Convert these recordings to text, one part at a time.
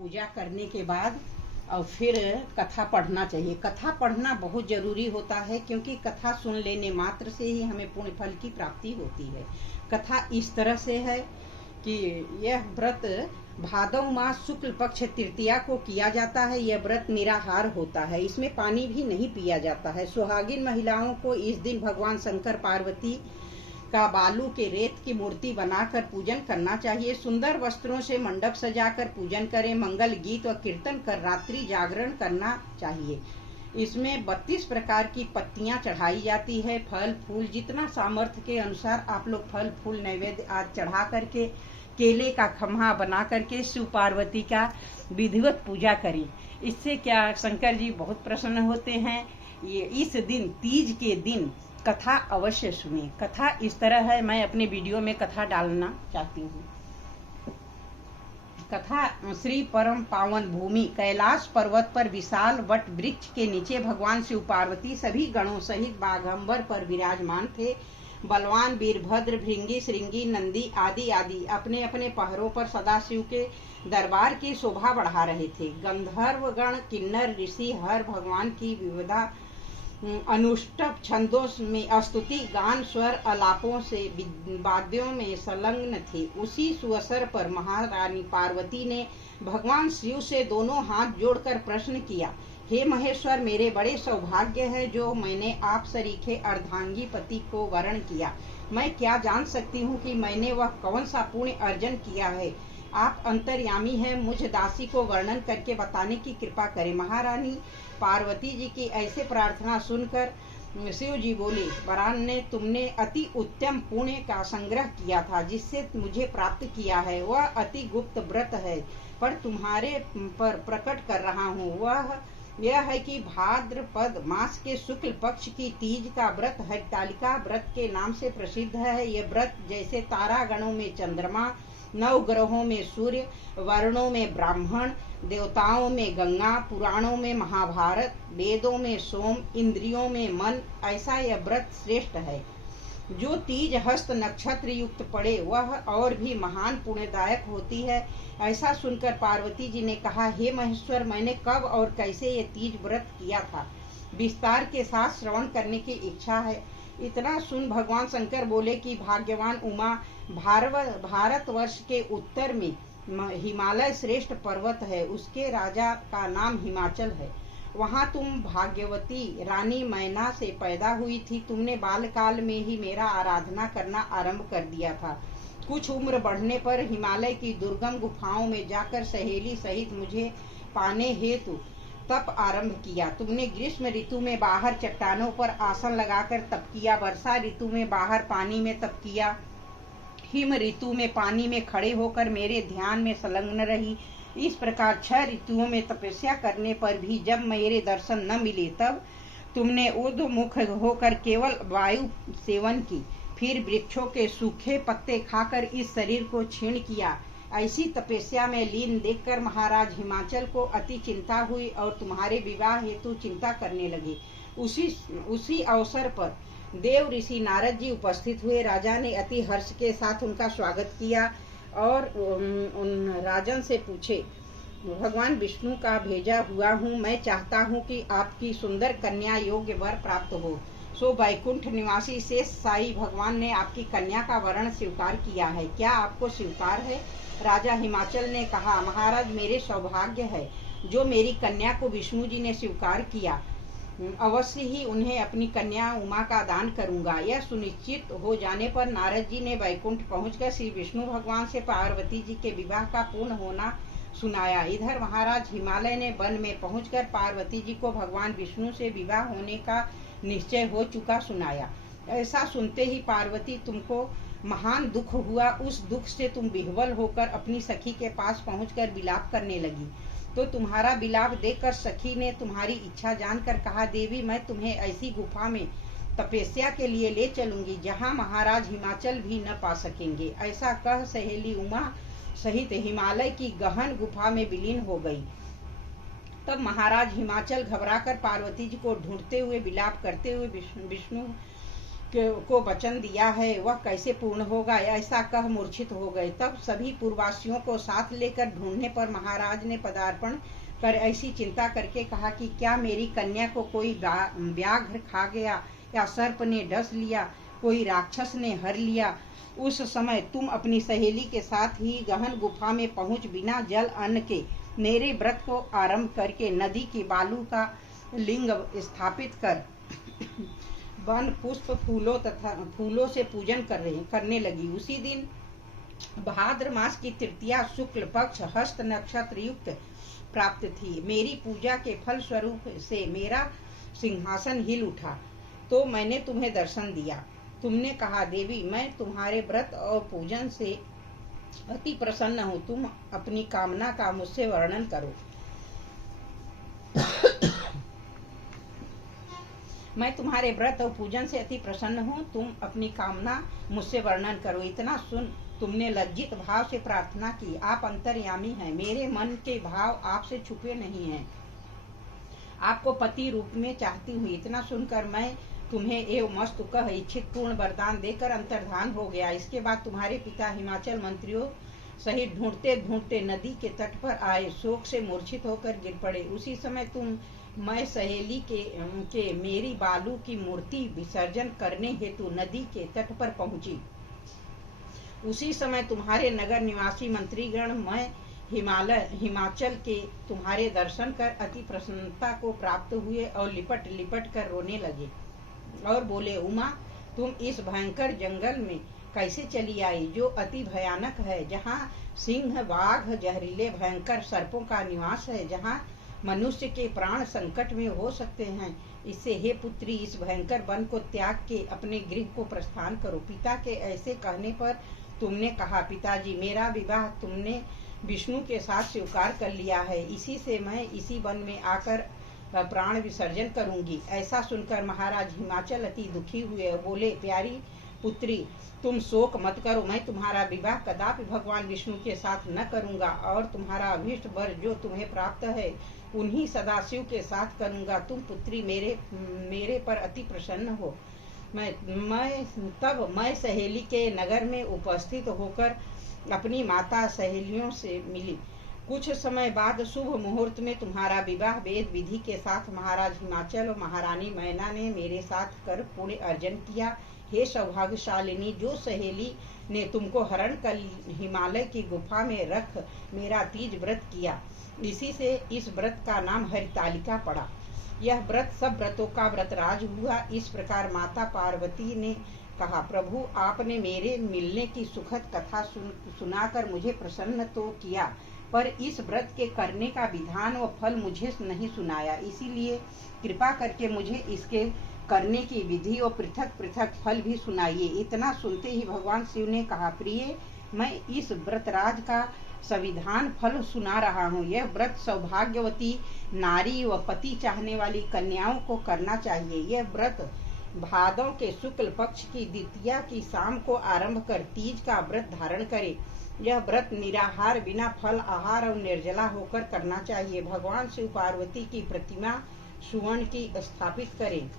पूजा करने के बाद और फिर कथा पढ़ना चाहिए। कथा पढ़ना बहुत जरूरी होता है, क्योंकि कथा सुन लेने मात्र से ही हमें पुण्य फल की प्राप्ति होती है। कथा इस तरह से है कि यह व्रत भादव मास शुक्ल पक्ष तृतीया को किया जाता है। यह व्रत निराहार होता है, इसमें पानी भी नहीं पिया जाता है। सुहागिन महिलाओं को इस दिन भगवान शंकर पार्वती का बालू के रेत की मूर्ति बनाकर पूजन करना चाहिए। सुंदर वस्त्रों से मंडप सजाकर पूजन करें। मंगल गीत और कीर्तन कर रात्रि जागरण करना चाहिए। इसमें 32 प्रकार की पत्तियां चढ़ाई जाती है। फल फूल जितना सामर्थ्य के अनुसार आप लोग फल फूल नैवेद्य आदि चढ़ा करके केले का खम्हा बना करके शिव पार्वती का विधिवत पूजा करें। इससे क्या शंकर जी बहुत प्रसन्न होते हैं। ये इस दिन तीज के दिन कथा अवश्य सुने। कथा इस तरह है, मैं अपने वीडियो में कथा डालना चाहती हूँ। कथा श्री परम पावन भूमि कैलाश पर्वत पर विशाल वट वृक्ष के नीचे भगवान शिव पार्वती सभी गणों सहित बाघंबर पर विराजमान थे। बलवान वीरभद्र भृंगी श्रृंगी नंदी आदि आदि अपने अपने पहरों पर सदाशिव के दरबार की शोभा बढ़ा रहे थे। गंधर्व गण किन्नर ऋषि हर भगवान की विविधा अनुष्टप छंदों में स्तुति गान स्वर अलापों से वाद्यों में संलग्न थे। उसी सुअवसर पर महारानी पार्वती ने भगवान शिव से दोनों हाथ जोड़कर प्रश्न किया, हे महेश्वर, मेरे बड़े सौभाग्य है जो मैंने आप सरीखे अर्धांगी पति को वरण किया। मैं क्या जान सकती हूँ कि मैंने वह कौन सा पुण्य अर्जन किया है। आप अंतर्यामी हैं, मुझ दासी को वर्णन करके बताने की कृपा करें। महारानी पार्वती जी की ऐसे प्रार्थना सुनकर शिव जी बोले, वरान ने तुमने अति उत्तम पुण्य का संग्रह किया था जिससे मुझे प्राप्त किया है। वह अति गुप्त व्रत है, पर तुम्हारे पर प्रकट कर रहा हूँ। वह यह है कि भाद्रपद मास के शुक्ल पक्ष की तीज का व्रत हरितालिका व्रत के नाम से प्रसिद्ध है। यह व्रत जैसे तारा गणों में चंद्रमा, नव ग्रहों में सूर्य, वर्णों में ब्राह्मण, देवताओं में गंगा, पुराणों में महाभारत, वेदों में सोम, इंद्रियों में मन, ऐसा यह व्रत श्रेष्ठ है। जो तीज हस्त नक्षत्र युक्त पड़े वह और भी महान पुण्यदायक होती है। ऐसा सुनकर पार्वती जी ने कहा, हे महेश्वर, मैंने कब और कैसे ये तीज व्रत किया था, विस्तार के साथ श्रवण करने की इच्छा है। इतना सुन भगवान शंकर बोले कि भाग्यवान उमा, भारतवर्ष के उत्तर में हिमालय श्रेष्ठ पर्वत है, उसके राजा का नाम हिमाचल है। वहाँ तुम भाग्यवती रानी मैना से पैदा हुई थी। तुमने बालकाल में ही मेरा आराधना करना आरंभ कर दिया था। कुछ उम्र बढ़ने पर हिमालय की दुर्गम गुफाओं में जाकर सहेली सहित मुझे पाने हेतु तप आरंभ किया। तुमने ग्रीष्म ऋतु में बाहर चट्टानों पर आसन लगाकर तप किया, वर्षा ऋतु में बाहर पानी में तप किया, हिम ऋतु में पानी में खड़े होकर मेरे ध्यान में संलग्न रही। इस प्रकार 6 ऋतुओं में तपस्या करने पर भी जब मेरे दर्शन न मिले तब तुमने ऊर्ध्वमुख होकर केवल वायु सेवन की, फिर वृक्षों के सूखे पत्ते खाकर इस शरीर को क्षीण किया। ऐसी तपस्या में लीन देखकर महाराज हिमाचल को अति चिंता हुई और तुम्हारे विवाह हेतु चिंता करने लगे। उसी अवसर पर देव ऋषि नारद जी उपस्थित हुए। राजा ने अति हर्ष के साथ उनका स्वागत किया और उन राजन से पूछे, भगवान विष्णु का भेजा हुआ हूँ, मैं चाहता हूँ कि आपकी सुंदर कन्या योग्य वर प्राप्त हो। सो वैकुंठ निवासी शेष साई भगवान ने आपकी कन्या का वरण स्वीकार किया है, क्या आपको स्वीकार है। राजा हिमाचल ने कहा, महाराज, मेरे सौभाग्य है जो मेरी कन्या को विष्णु जी ने स्वीकार किया। अवश्य ही उन्हें अपनी कन्या उमा का दान करूंगा। यह सुनिश्चित हो जाने पर नारद जी ने वैकुंठ पहुंचकर श्री विष्णु भगवान से पार्वती जी के विवाह का पूर्ण होना सुनाया। इधर महाराज हिमालय ने वन में पहुंचकर पार्वती जी को भगवान विष्णु से विवाह होने का निश्चय हो चुका सुनाया। ऐसा सुनते ही पार्वती, तुमको महान दुख हुआ। उस दुख से तुम विह्वल होकर अपनी सखी के पास पहुंचकर विलाप करने लगी। तो तुम्हारा विलाप देखकर सखी ने तुम्हारी इच्छा जानकर कहा, देवी, मैं तुम्हें ऐसी गुफा में तपस्या के लिए ले चलूंगी जहां महाराज हिमाचल भी न पा सकेंगे। ऐसा कह सहेली उमा सहित हिमालय की गहन गुफा में विलीन हो गई। तब महाराज हिमाचल घबराकर पार्वती जी को ढूंढते हुए विलाप करते हुए विष्णु को वचन दिया है वह कैसे पूर्ण होगा, ऐसा कह मूर्छित हो गए। तब सभी पूर्ववासियों को साथ लेकर ढूंढने पर महाराज ने पदार्पण कर ऐसी चिंता करके कहा कि क्या मेरी कन्या को कोई व्याघ्र खा गया या सर्प ने डस लिया, कोई राक्षस ने हर लिया। उस समय तुम अपनी सहेली के साथ ही गहन गुफा में पहुंच बिना जल अन्न के मेरे व्रत को आरंभ करके नदी के बालू का लिंग स्थापित कर वन पुष्प फूलों से पूजन करने लगी। उसी दिन भाद्र मास की तृतीया शुक्ल पक्ष हस्त नक्षत्र युक्त प्राप्त थी। मेरी पूजा के फल स्वरूप से मेरा सिंहासन हिल उठा तो मैंने तुम्हें दर्शन दिया। तुमने कहा, देवी मैं तुम्हारे व्रत और पूजन से अति प्रसन्न हूँ, तुम अपनी कामना का मुझसे वर्णन करो। मैं तुम्हारे व्रत और पूजन से अति प्रसन्न हूँ, तुम अपनी कामना मुझसे वर्णन करो। इतना सुन तुमने लज्जित भाव से प्रार्थना की। आप अंतर्यामी हैं, मेरे मन के भाव आपसे छुपे नहीं हैं। आपको पति रूप में चाहती हूँ। इतना सुनकर मैं तुम्हें एवं मस्तु कह इच्छित पूर्ण वरदान देकर अंतर्धान हो गया। इसके बाद तुम्हारे पिता हिमाचल मंत्रियों सहित ढूंढते ढूंढते नदी के तट पर आए, शोक से मूर्छित होकर गिर पड़े। उसी समय मैं सहेली के मेरी बालू की मूर्ति विसर्जन करने हेतु नदी के तट पर पहुंची। उसी समय तुम्हारे नगर निवासी मंत्रीगण मैं हिमाचल के तुम्हारे दर्शन कर अति प्रसन्नता को प्राप्त हुए और लिपट लिपट कर रोने लगे और बोले, उमा तुम इस भयंकर जंगल में कैसे चली आई जो अति भयानक है, जहाँ सिंह बाघ जहरीले भयंकर सर्पों का निवास है, जहाँ मनुष्य के प्राण संकट में हो सकते हैं। इससे हे पुत्री, इस भयंकर वन को त्याग के अपने गृह को प्रस्थान करो। पिता के ऐसे कहने पर तुमने कहा, पिताजी मेरा विवाह तुमने विष्णु के साथ स्वीकार कर लिया है, इसी से मैं इसी वन में आकर प्राण विसर्जन करूंगी। ऐसा सुनकर महाराज हिमाचल अति दुखी हुए और बोले, प्यारी पुत्री तुम शोक मत करो, मैं तुम्हारा विवाह कदापि भगवान विष्णु के साथ न करूंगा और तुम्हारा अभीष्ट वर जो तुम्हें प्राप्त है उन्हीं सदाशिव के साथ करूंगा। तुम पुत्री मेरे पर अति प्रसन्न हो। मैं सहेली के नगर में उपस्थित होकर अपनी माता सहेलियों से मिली। कुछ समय बाद शुभ मुहूर्त में तुम्हारा विवाह वेद विधि के साथ महाराज हिमाचल और महारानी मैना ने मेरे साथ कर पुण्य अर्जन किया। हे सौभाग्यशालिनी, जो सहेली ने तुमको हरण कर हिमालय की गुफा में रख मेरा तीज व्रत किया, इसी से इस व्रत का नाम हरितालिका पड़ा। यह व्रत सब व्रतों का व्रतराज हुआ। इस प्रकार माता पार्वती ने कहा, प्रभु आपने मेरे मिलने की सुखद कथा सुनाकर मुझे प्रसन्न तो किया, पर इस व्रत के करने का विधान व फल मुझे नहीं सुनाया, इसीलिए कृपा करके मुझे इसके करने की विधि और पृथक पृथक फल भी सुनाइए। इतना सुनते ही भगवान शिव ने कहा, प्रिय मैं इस व्रतराज का संविधान फल सुना रहा हूँ। यह व्रत सौभाग्यवती नारी व पति चाहने वाली कन्याओं को करना चाहिए। यह व्रत भादों के शुक्ल पक्ष की द्वितीया की शाम को आरंभ कर तीज का व्रत धारण करे। यह व्रत निराहार बिना फल आहार और निर्जला होकर करना चाहिए। भगवान शिव पार्वती की प्रतिमा सुवर्ण की स्थापित करें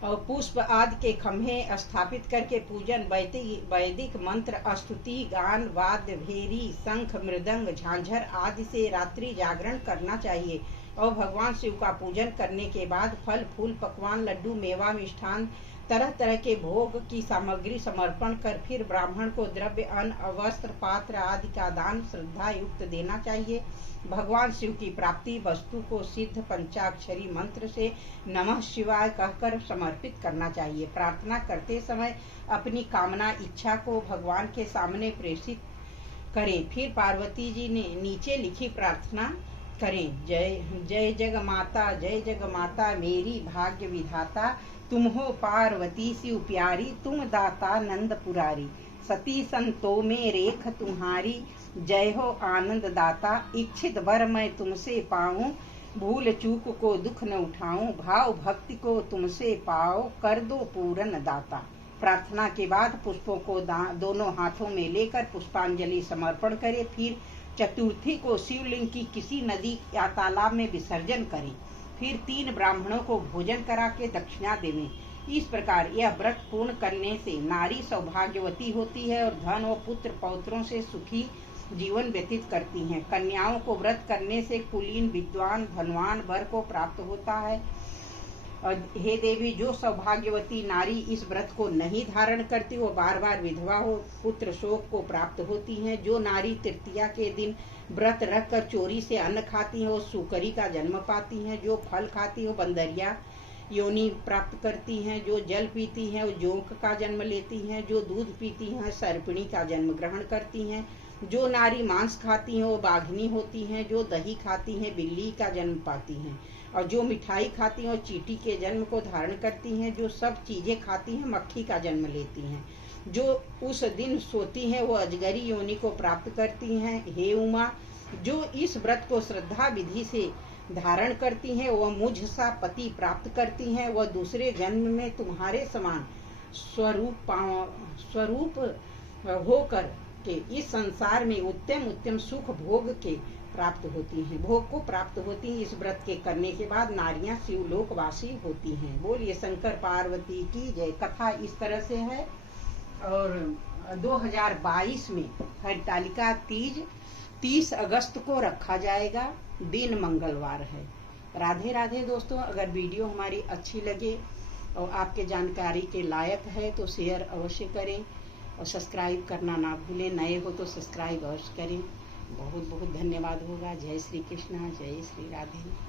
और पुष्प आदि के खम्भे स्थापित करके पूजन वैदिक मंत्र स्तुति गान वाद्य भेरी शंख मृदंग झांझर आदि से रात्रि जागरण करना चाहिए और भगवान शिव का पूजन करने के बाद फल फूल पकवान लड्डू मेवा मिष्ठान तरह तरह के भोग की सामग्री समर्पण कर फिर ब्राह्मण को द्रव्य अन्न वस्त्र पात्र आदि का दान श्रद्धा युक्त देना चाहिए। भगवान शिव की प्राप्ति वस्तु को सिद्ध पंचाक्षरी मंत्र से नमः शिवाय कहकर समर्पित करना चाहिए। प्रार्थना करते समय अपनी कामना इच्छा को भगवान के सामने प्रेषित करें। फिर पार्वती जी ने नीचे लिखी प्रार्थना करें, जय जय जग माता मेरी भाग्य विधाता, तुम हो पार्वती शिव प्यारी, तुम दाता नंद पुरारी, सती संतों में रेख तुम्हारी, जय हो आनंद दाता, इच्छित वर मैं तुमसे पाऊं, भूल चूक को दुख न उठाऊं, भाव भक्ति को तुमसे पाओ, कर दो पूरन दाता। प्रार्थना के बाद पुष्पों को दोनों हाथों में लेकर पुष्पांजलि समर्पण करें। फिर चतुर्थी को शिवलिंग की किसी नदी या तालाब में विसर्जन करें। फिर 3 ब्राह्मणों को भोजन करा के दक्षिणा देवें। इस प्रकार यह व्रत पूर्ण करने से नारी सौभाग्यवती होती है और धन और पुत्र पौत्रों से सुखी जीवन व्यतीत करती हैं। कन्याओं को व्रत करने से कुलीन, विद्वान, धनवान वर को प्राप्त होता है। हे देवी, जो सौभाग्यवती नारी इस व्रत को नहीं धारण करती वो बार बार विधवा हो पुत्र शोक को प्राप्त होती हैं। जो नारी तृतीया के दिन व्रत रखकर चोरी से अन्न खाती है वो सुकरी का जन्म पाती हैं। जो फल खाती है वो बंदरिया योनि प्राप्त करती हैं। जो जल पीती हैं वो जोंक का जन्म लेती हैं। जो दूध पीती हैं सर्पिणी का जन्म ग्रहण करती हैं। जो नारी मांस खाती हैं वो बाघनी होती हैं। जो दही खाती हैं बिल्ली का जन्म पाती हैं। और जो मिठाई खाती हैं वो चींटी के जन्म को धारण करती हैं। जो सब चीजें खाती हैं मक्खी का जन्म लेती हैं। जो उस दिन सोती हैं वो अजगरी योनि को प्राप्त करती हैं। हे उमा, जो इस व्रत को श्रद्धा विधि से धारण करती हैं वह मुझ सा पति प्राप्त करती हैं। वह दूसरे जन्म में तुम्हारे समान स्वरूप होकर के इस संसार में उत्तम सुख भोग के प्राप्त होती हैं, भोग को प्राप्त होती हैं। इस व्रत के करने के बाद नारियां शिवलोकवासी होती हैं। बोलिए शंकर पार्वती की जय। कथा इस तरह से है। और 2022 में हरितालिका तीज 30 अगस्त को रखा जाएगा। दिन मंगलवार है। राधे राधे दोस्तों। अगर वीडियो हमारी अच्छी लगे और आपके जानकारी के लायक है तो शेयर अवश्य करें और सब्सक्राइब करना ना भूलें। नए हो तो सब्सक्राइब अवश्य करें। बहुत बहुत धन्यवाद होगा। जय श्री कृष्णा, जय श्री राधे।